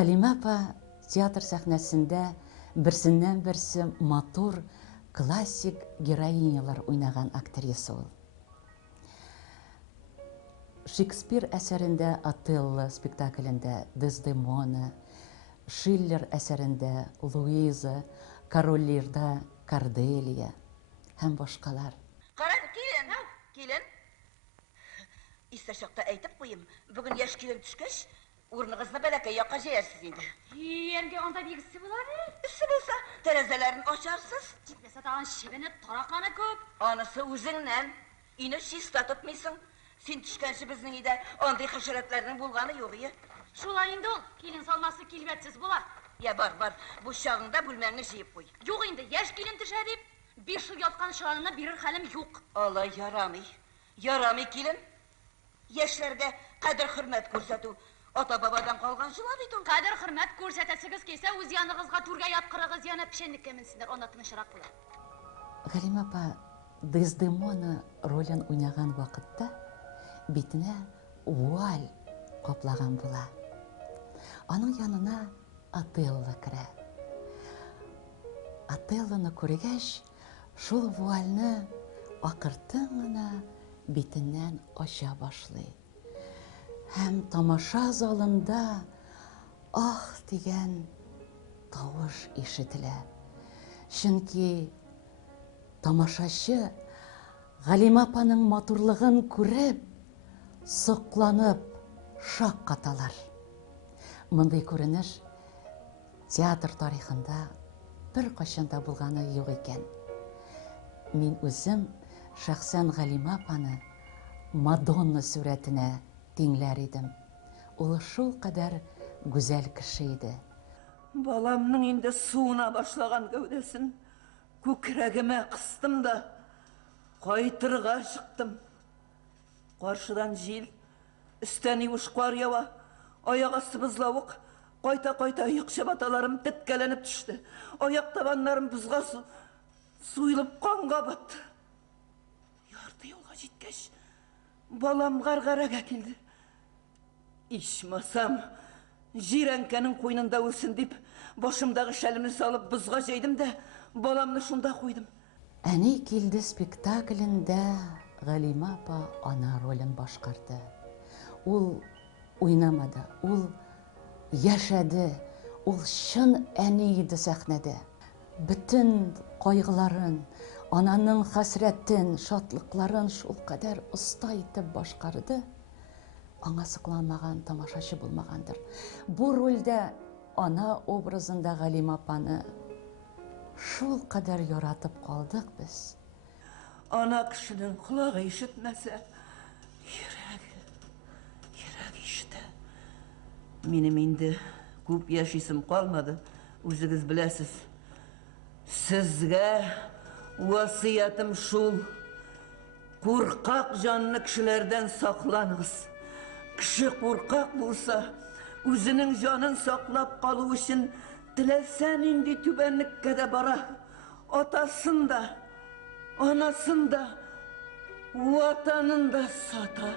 Галима апа театр сәхнәсендә берсеннән-берсе матур, классик героинялар уйнаган актриса ул. Шекспир әсәрендә Отелло спектаклендә Дездемона, Шиллер әсәрендә Луиза, Король Лирда Корделия һәм башкалар. Карар, килен. Исә чакта әйтеп куйым, бүген яшь килен төшкәч, урыныгызны бәләкәй якка җәярсез инде. Янга анда бигесе булады. Исе булса, тәрәзәләрен ачарсыз. Җитмәсә тагын чебене, тараканы күп. Анысы үзеңнән. Ине чиста тотмыйсың. Син төшкәнче безнең өйдә андый хәшәрәтләрнең булганы юк ие. Шулай инде ул, килен салмасы килбәтсез була. Я бар, бу чагында бүлмәңне җыеп куй. Юк инде, яшь килен төшә дип, 5 ел яткан чыганына бирер хәлем юк. Алай ярамый. Ярамый килен. Яшьләргә кадер-хөрмәт күрсәтү ата-бабадан калган җыла бит ул. Кадер-хөрмәт күрсәтәсегез килсә, үз яныгызга түргә яткырыгыз, яна пешенлеккә менсеннәр, анда тынычрак була. Галима апа Дездемона ролен уйнаган вакытта битенә вуаль каплаган була. Аның янына Отелло керә. Отеллоны күргәч, шул вуальны акыртын гына битеннән ача башлый. Һәм тамаша залында ах дигән тавыш ишетелә. Чөнки тамашачы Галима апаның матурлыгын күреп, сокланып, шаккаталар. Мондый күренеш театр тарихында бер качанда булганы юк икән. Мин үзем шәхсән Галима апаны Мадонна сүрәтенә тиңләр идем. Ул шул кадәр гүзәл кеше иде. Баламның инде суына башлаган гәүдәсен күкрәгемә кыстым да кайтырга чыктым. Каршыдан җил, өстән юш кар ява, аяк асты бозлавык, кайта-кайта аяк чабаталарым теткәләнеп төште. Аяк табаннарым бузга суйылып канга батты. Ярты юлга җиткәч, балам гаргарәгә килде. Ичмасам, җирәнкәнең куйнында үлсен дип, башымдагы шәлемне салып бузга җәйдем дә, баламны шунда куйдым. Әни килде спектаклендә Галима апа ана ролен башкарды. Ул уйнамады, ул яшәде, ул чын әни иде сәхнәдә. Бүтән кайгыларын, ананың хәсрәтен, шатлыкларын шул кадәр оста итеп башкарды. Аңа сыкланмаган тамашачы булмагандыр. Бу рольдә ана образында Галима апаны шул кадәр яратып калдык без. Ана кешенең колагы ишетмәсә, йөрәк ишетә. Минем инде күп яшисем калмады, үзегез беләсез. Сезгә васыятым шул: куркак җанны кешеләрдән сакланыгыз. Кеше куркак булса, үзенең җанын саклап калу өчен теләсә нинди түбәнлеккә дә бара. Атасын да, анасын да, ватанын да сата.